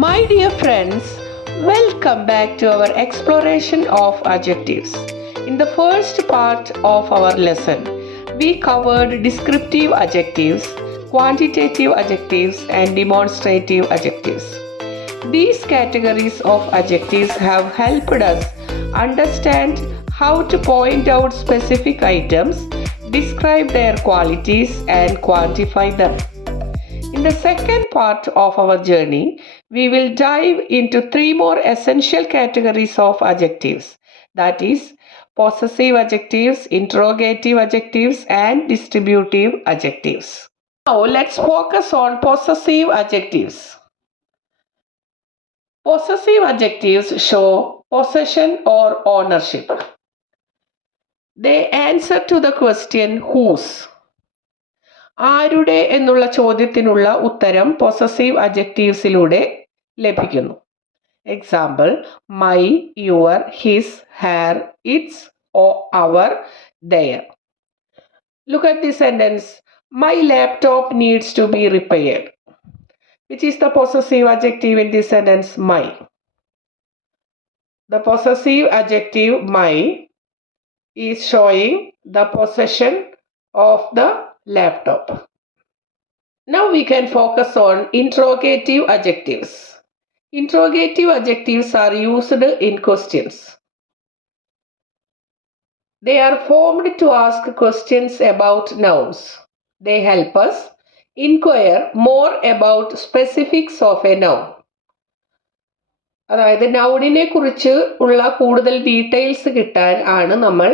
My dear friends, welcome back to our exploration of adjectives. In the first part of our lesson, we covered descriptive adjectives, quantitative adjectives, and demonstrative adjectives. These categories of adjectives have helped us understand how to point out specific items, describe their qualities, and quantify them. In the second part of our journey, we will dive into three more essential categories of adjectives, that is, possessive adjectives, interrogative adjectives, and distributive adjectives. Now, let's focus on possessive adjectives. Possessive adjectives show possession or ownership. They answer to the question whose. ആരുടെ എന്നുള്ള ചോദ്യത്തിനുള്ള ഉത്തരം possessive അഡ്ജക്റ്റീവ്സിലൂടെ ലഭിക്കുന്നു. Example my, your, his, her, its, our, their. Look at the sentence my laptop needs to be repaired. Which is the possessive adjective in this sentence? My. The possessive adjective my is showing the possession of the laptop. Now we can focus on interrogative adjectives. Interrogative adjectives are used in questions. They are formed to ask questions about nouns. They help us inquire more about specifics of a noun. അതായത് നൗണിനെ കുറിച്ച് ഉള്ള കൂടുതൽ details കിട്ടാൻ ആണ് നമ്മൾ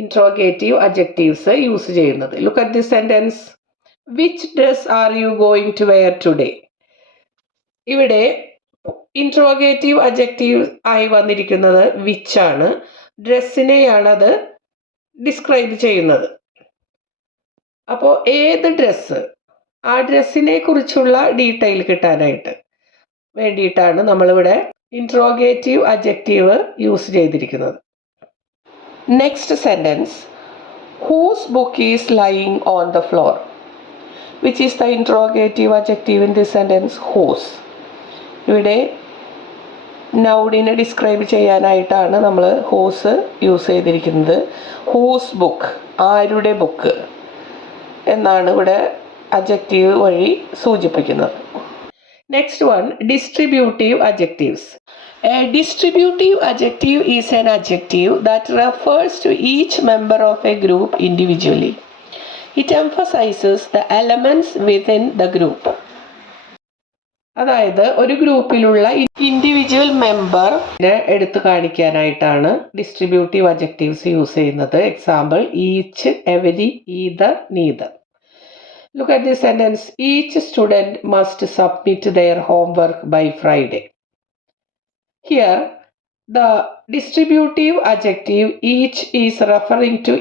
interrogative adjectives use ചെയ്യുന്നത്. Look at the sentence which dress are you going to wear today. ഇവിടെ interrogative adjective ആയി വന്നിരിക്കുന്നത് വിച്ച് ആണ്. ഡ്രസ്സിനെയാണ് അത് ഡിസ്ക്രൈബ് ചെയ്യുന്നത്. അപ്പോൾ ഏത് ഡ്രസ്സ്, ആ ഡ്രസ്സിനെ കുറിച്ചുള്ള ഡീറ്റെയിൽ കിട്ടാനായിട്ട് വേണ്ടിയിട്ടാണ് നമ്മളിവിടെ ഇൻട്രോഗേറ്റീവ് അഡ്ജക്റ്റീവ് യൂസ് ചെയ്തിരിക്കുന്നത്. Next sentence whose book is lying on the floor. Which is the interrogative adjective in this sentence? Whose. ഇവിടെ നൗണിനെ ഡിസ്ക്രൈബ് ചെയ്യാനായിട്ടാണ് നമ്മൾ ഹൂസ് യൂസ് ചെയ്തിരിക്കുന്നത്. ഹൂസ് ബുക്ക്, ആരുടെ ബുക്ക് എന്നാണ് ഇവിടെ അഡ്ജക്റ്റീവ് വഴി സൂചിപ്പിക്കുന്നത്. Next one, distributive adjectives. A distributive adjective is an adjective that refers to each member of a group individually. It emphasizes the elements within the group. അതായത് ഒരു ഗ്രൂപ്പിലുള്ള individual മെമ്പറിനെ എടുത്തു കാണിക്കാനായിട്ടാണ് ഡിസ്ട്രിബ്യൂട്ടീവ് അഡ്ജക്റ്റീവ്സ് യൂസ് ചെയ്യുന്നത്. Example each, every, either, neither. Look at this sentence. Each student must submit their homework by Friday. Here, the distributive adjective each is referring to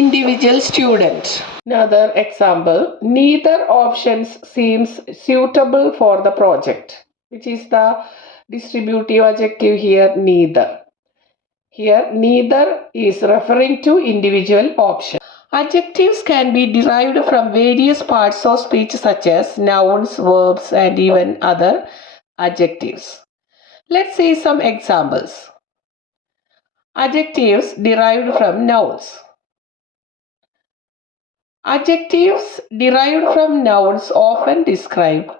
individual student. Another example, neither options seems suitable for the project. Which is the distributive adjective here? Neither. Here, neither is referring to individual option. Adjectives can be derived from various parts of speech such as nouns, verbs, and even other adjectives. Let's see some examples. Adjectives derived from nouns. Adjectives derived from nouns often describe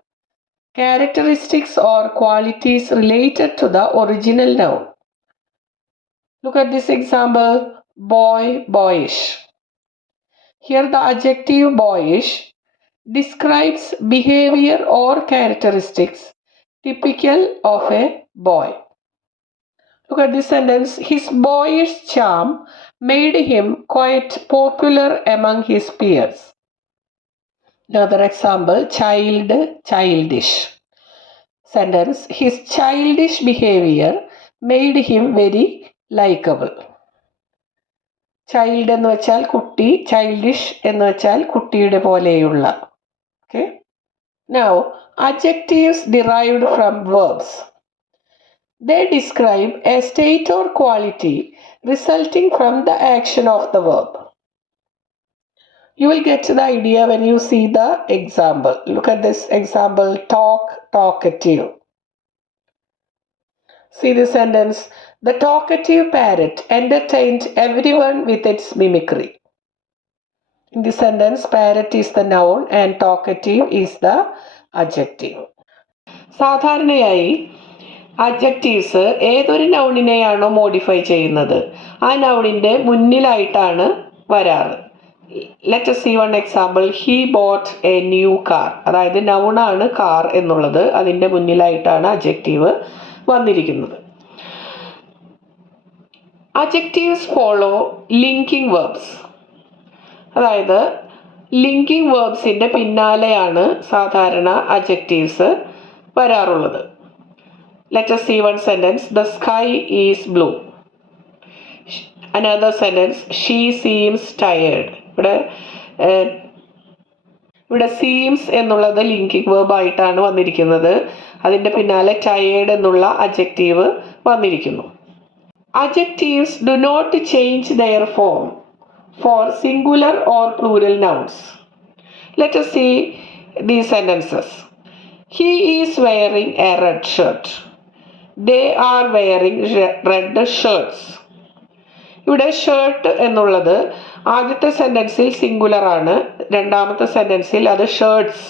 characteristics or qualities related to the original noun. Look at this example, boy, boyish. Here the adjective boyish describes behavior or characteristics typical of a boy. Look at this sentence. His boyish charm made him quite popular among his peers. Another example, child, childish. Sentence, his childish behavior made him very likable. Child എന്ന് വെച്ചാൽ കുട്ടി, childish എന്ന് വെച്ചാൽ കുട്ടിയുടെ പോലെയുള്ള. Okay. Now adjectives derived from verbs. They describe a state or quality resulting from the action of the verb. You will get the idea when you see the example. Look at this example, talk, talkative. See the sentence. The talkative parrot entertained everyone with its mimicry. In the sentence, parrot is the noun and talkative is the adjective. സാധാരണയായി adjectives ഏതൊരു നൗണിനെയാണോ modify ചെയ്യുന്നത് ആ നൗണിൻ്റെ മുന്നിലായിട്ടാണ് വരാറ്. Let us see one example. He bought a new car. അതായത് നൗണാണ് car എന്നുള്ളത്, അതിൻ്റെ മുന്നിലായിട്ടാണ് adjective വന്നിരിക്കുന്നത്. Adjectives follow linking verbs. അതായത് ലിങ്കിങ് വേർബ്സിൻ്റെ പിന്നാലെയാണ് സാധാരണ അഡ്ജക്റ്റീവ്സ് വരാറുള്ളത്. Let us see one sentence. The sky is blue. Another sentence. She seems tired. ഇവിടെ seems എന്നുള്ളത് ലിങ്കിങ് വേർബ് ആയിട്ടാണ് വന്നിരിക്കുന്നത്. അതിൻ്റെ പിന്നാലെ tired എന്നുള്ള അഡ്ജക്റ്റീവ് വന്നിരിക്കുന്നു. Adjectives do not change their form for singular or plural nouns. Let us see these sentences. He is wearing a red shirt. They are wearing red shirts. ഇവിടെ shirt എന്നുള്ളത് ആദ്യത്തെ സെൻറ്റൻസിൽ singular ആണ്, രണ്ടാമത്തെ സെൻറ്റൻസിൽ അത് shirts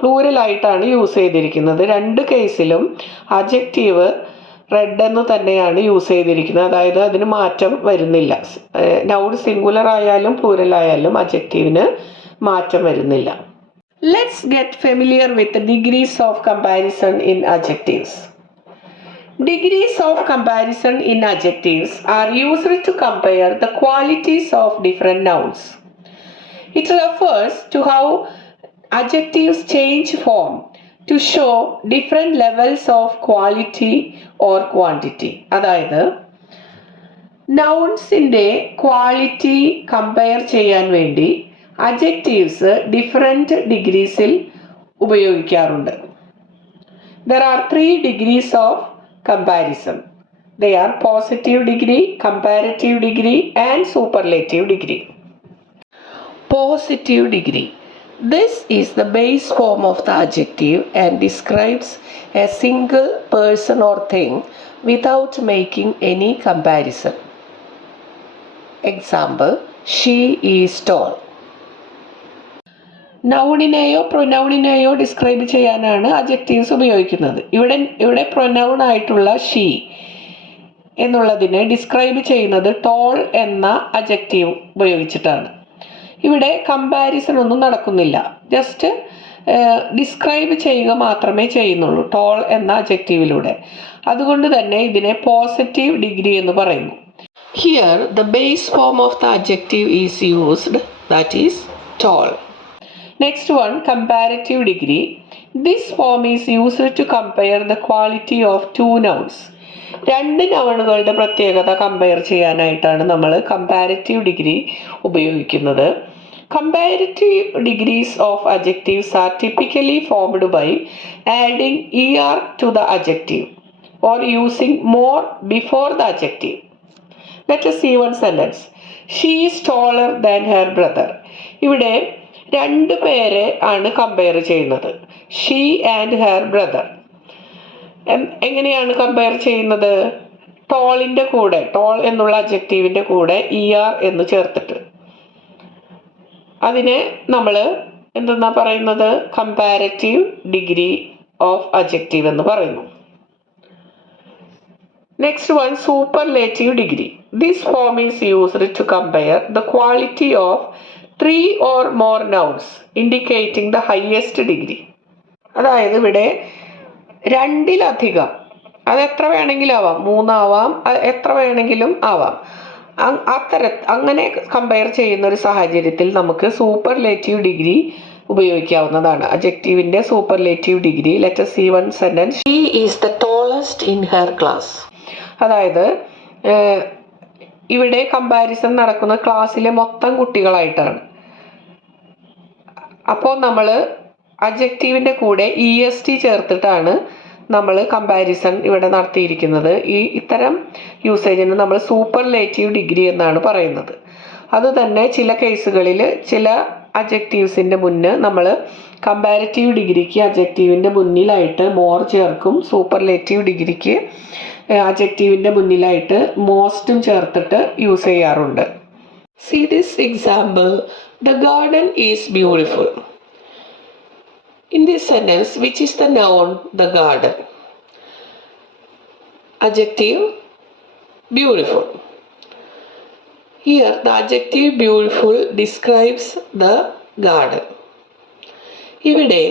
പ്ലൂരലായിട്ടാണ് use ചെയ്തിരിക്കുന്നത്. രണ്ട് കേസിലും adjective red എന്ന് തന്നെയാണ് യൂസ് ചെയ്തിരിക്കുന്നത്. അതായത് അതിന് മാറ്റം വരുന്നില്ല. നൗൺ സിംഗുലർ ആയാലും പ്ലൂരൽ ആയാലും അഡ്ജക്റ്റീവിന് മാറ്റം വരുന്നില്ല. Let's get familiar with the degrees of comparison in adjectives. Degrees of comparison in adjectives are used to compare the qualities of different nouns. It refers to how adjectives change form to show different levels of quality or quantity. അതായത് നൗൺസിൻ്റെ quality compare ചെയ്യാൻ വേണ്ടി adjectives different ഡിഗ്രീസിൽ ഉപയോഗിക്കാറുണ്ട്. There are 3 degrees of comparison. They are positive degree, comparative degree and superlative degree. Positive degree. This is the base form of the adjective and describes a single person or thing without making any comparison. Example, she is tall. നൗണിനെയോ പ്രൊനൗണിനെയോ describe ചെയ്യാനാണ് adjectives ഉപയോഗിക്കുന്നത്. ഇവിടെ pronoun ആയിട്ടുള്ള she എന്നുള്ളതിനെ describe ചെയ്യുന്നത് toll എന്ന adjective ഉപയോഗിച്ചിട്ടാണ്. ഇവിടെ കമ്പാരിസൺ ഒന്നും നടക്കുന്നില്ല, ജസ്റ്റ് ഡിസ്ക്രൈബ് ചെയ്യുക മാത്രമേ ചെയ്യുന്നുള്ളൂ ടോൾ എന്ന അഡ്ജക്റ്റീവിലൂടെ. അതുകൊണ്ട് തന്നെ ഇതിനെ പോസിറ്റീവ് ഡിഗ്രി എന്ന് പറയുന്നു. Here the base form of the adjective is used, that is tall. Next one, comparative degree. This form is used to compare the quality of 2 nouns. 2 നൗണുകളുടെ പ്രത്യേകത കമ്പയർ ചെയ്യാനായിട്ടാണ് നമ്മൾ കമ്പാരിറ്റീവ് ഡിഗ്രി ഉപയോഗിക്കുന്നത്. Comparative degrees of adjectives are typically formed by adding er to the adjective or using more before the adjective. Let us see one sentence. She is taller than her brother. ഇവിടെ 2 പേരെ ആണ് compare ചെയ്യുന്നത്, she and her brother. എങ്ങനെയാണ് compare ചെയ്യുന്നത്? ടോളിൻ്റെ കൂടെ, toll എന്നുള്ള അഡ്ജക്റ്റീവിൻ്റെ കൂടെ er എന്ന് ചേർത്തിട്ട് അതിനെ നമ്മൾ എന്തെന്നാ പറയുന്നത്? കമ്പാരറ്റീവ് ഡിഗ്രി ഓഫ് അഡ്ജക്റ്റീവ് എന്ന് പറയുന്നു. Next one, superlative degree. This form is used to compare the quality of 3 or more nouns indicating the highest degree. അതായത് ഇവിടെ 2-ലധികം, അത് എത്ര വേണമെങ്കിലും ആവാം, 3 ആവാം, എത്ര വേണമെങ്കിലും ആവാം. അങ്ങനെ കമ്പയർ ചെയ്യുന്ന ഒരു സാഹചര്യത്തിൽ നമുക്ക് സൂപ്പർലേറ്റീവ് ഡിഗ്രി ഉപയോഗിക്കാവുന്നതാണ്. അഡ്ജക്റ്റീവിൻ്റെ superlative degree. Let us see one sentence. She is the tallest in her class. അതായത് ഇവിടെ കമ്പാരിസൺ നടക്കുന്ന ക്ലാസ്സിലെ മൊത്തം കുട്ടികളായിട്ടാണ്. അപ്പോൾ നമ്മൾ അഡ്ജക്റ്റീവിൻ്റെ കൂടെ EST ചേർത്തിട്ടാണ് നമ്മൾ കമ്പാരിസൺ ഇവിടെ നടത്തിയിരിക്കുന്നത്. ഇത്തരം യൂസേജിന് നമ്മൾ സൂപ്പർലേറ്റീവ് ഡിഗ്രി എന്നാണ് പറയുന്നത്. അതുതന്നെ ചില കേസുകളിൽ ചില അഡ്ജക്റ്റീവ്സിൻ്റെ മുന്നേ നമ്മൾ കമ്പാരിറ്റീവ് ഡിഗ്രിക്ക് അഡ്ജക്റ്റീവിൻ്റെ മുന്നിലായിട്ട് മോർ ചേർക്കും, സൂപ്പർലേറ്റീവ് ഡിഗ്രിക്ക് അഡ്ജക്റ്റീവിൻ്റെ മുന്നിലായിട്ട് മോസ്റ്റും ചേർത്തിട്ട് യൂസ് ചെയ്യാറുണ്ട്. See this example, the garden is beautiful. In this sentence, which is the noun, the garden? Adjective, beautiful. Here, the adjective beautiful describes the garden. ഇവിടെ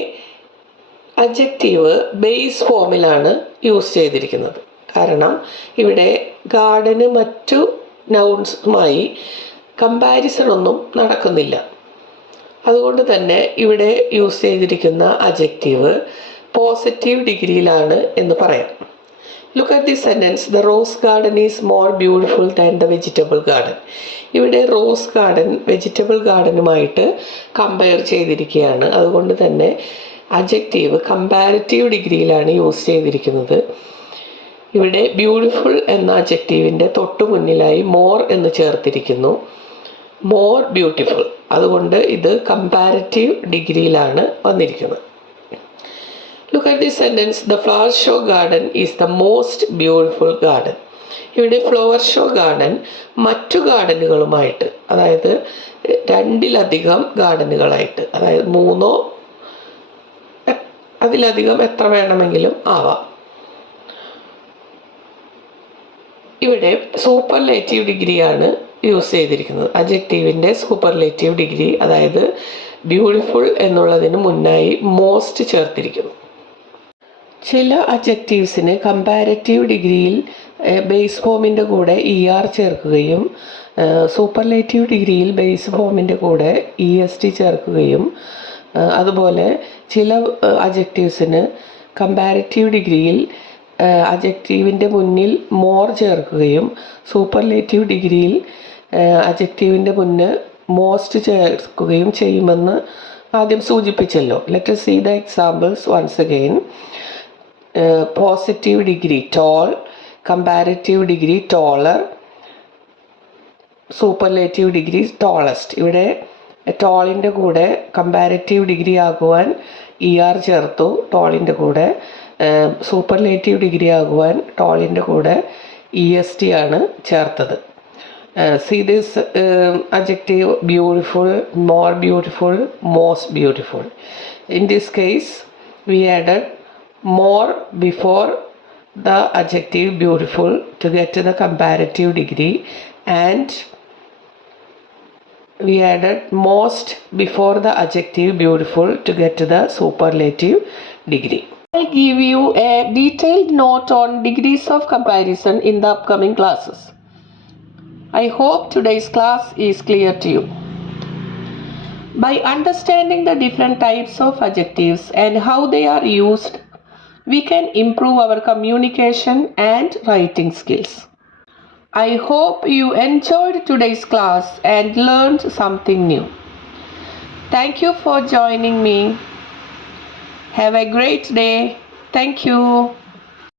അഡ്ജക്റ്റീവ് ബേസ് ഫോമിലാണ് use ചെയ്തിരിക്കുന്നത്. കാരണം ഇവിടെ ഗാർഡന് മറ്റു നൗൺസുമായി കമ്പാരിസൺ ഒന്നും നടക്കുന്നില്ല. അതുകൊണ്ട് തന്നെ ഇവിടെ യൂസ് ചെയ്തിരിക്കുന്ന അഡ്ജക്റ്റീവ് പോസിറ്റീവ് ഡിഗ്രിയിലാണ് എന്ന് പറയാം. Look at the sentence, the rose garden is more beautiful than the vegetable garden. ഇവിടെ റോസ് ഗാർഡൻ വെജിറ്റബിൾ ഗാർഡനുമായിട്ട് കമ്പയർ ചെയ്തിരിക്കുകയാണ്. അതുകൊണ്ട് തന്നെ അഡ്ജക്റ്റീവ് കമ്പാരിറ്റീവ് ഡിഗ്രിയിലാണ് യൂസ് ചെയ്തിരിക്കുന്നത്. ഇവിടെ ബ്യൂട്ടിഫുൾ എന്ന അഡ്ജക്റ്റീവിൻ്റെ തൊട്ടു മുന്നിലായി മോർ എന്ന് ചേർത്തിരിക്കുന്നു. More beautiful. അതുകൊണ്ട് ഇത് കമ്പാരിറ്റീവ് ഡിഗ്രിയിലാണ് വന്നിരിക്കുന്നത്. Look at the sentence, the flower show garden is the most beautiful garden. ഇവിടെ ഫ്ലവർ ഷോ ഗാർഡൻ മറ്റു ഗാർഡനുകളുമായിട്ട്, അതായത് രണ്ടിലധികം ഗാർഡനുകളായിട്ട്, അതായത് മൂന്നോ അതിലധികം എത്ര വേണമെങ്കിലും ആവാം. ഇവിടെ സൂപ്പർലേറ്റീവ് ഡിഗ്രിയാണ് യൂസ് ചെയ്തിരിക്കുന്നത്. അഡ്ജക്റ്റീവിൻ്റെ സൂപ്പർലേറ്റീവ് ഡിഗ്രി, അതായത് ബ്യൂട്ടിഫുൾ എന്നുള്ളതിന് മുന്നായി മോസ്റ്റ് ചേർത്തിരിക്കുന്നു. ചില അഡ്ജക്റ്റീവ്സിന് കമ്പാരറ്റീവ് ഡിഗ്രിയിൽ ബേസ് ഫോമിൻ്റെ കൂടെ ER ചേർക്കുകയും സൂപ്പർലേറ്റീവ് ഡിഗ്രിയിൽ ബേസ് ഫോമിൻ്റെ കൂടെ EST ചേർക്കുകയും അതുപോലെ ചില അഡ്ജക്റ്റീവ്സിന് കമ്പാരറ്റീവ് ഡിഗ്രിയിൽ അഡ്ജക്റ്റീവിൻ്റെ മുന്നിൽ മോർ ചേർക്കുകയും സൂപ്പർലേറ്റീവ് ഡിഗ്രിയിൽ അഡ്ജക്റ്റീവിൻ്റെ മുന്നിൽ മോസ്റ്റ് ചേർക്കുകയും ചെയ്യുമെന്ന് ആദ്യം സൂചിപ്പിച്ചല്ലോ. ലെറ്റ് us see the examples once again. Positive degree tall, comparative degree taller, superlative degree tallest. ഇവിടെ ടോളിൻ്റെ കൂടെ കമ്പാരറ്റീവ് ഡിഗ്രി ആകുവാൻ ER ചേർത്തു ടോളിൻ്റെ കൂടെ. സൂപ്പർലേറ്റീവ് ഡിഗ്രി ആകുവാൻ ടോളിൻ്റെ കൂടെ EST ആണ് ചേർത്തത്. See this adjective beautiful, more beautiful, most beautiful. In this case, we added more before the adjective beautiful to get to the comparative degree, and we added most before the adjective beautiful to get to the superlative degree. I'll give you a detailed note on degrees of comparison in the upcoming classes. I hope today's class is clear to you. By understanding the different types of adjectives and how they are used, we can improve our communication and writing skills. I hope you enjoyed today's class and learned something new. Thank you for joining me. Have a great day. Thank you.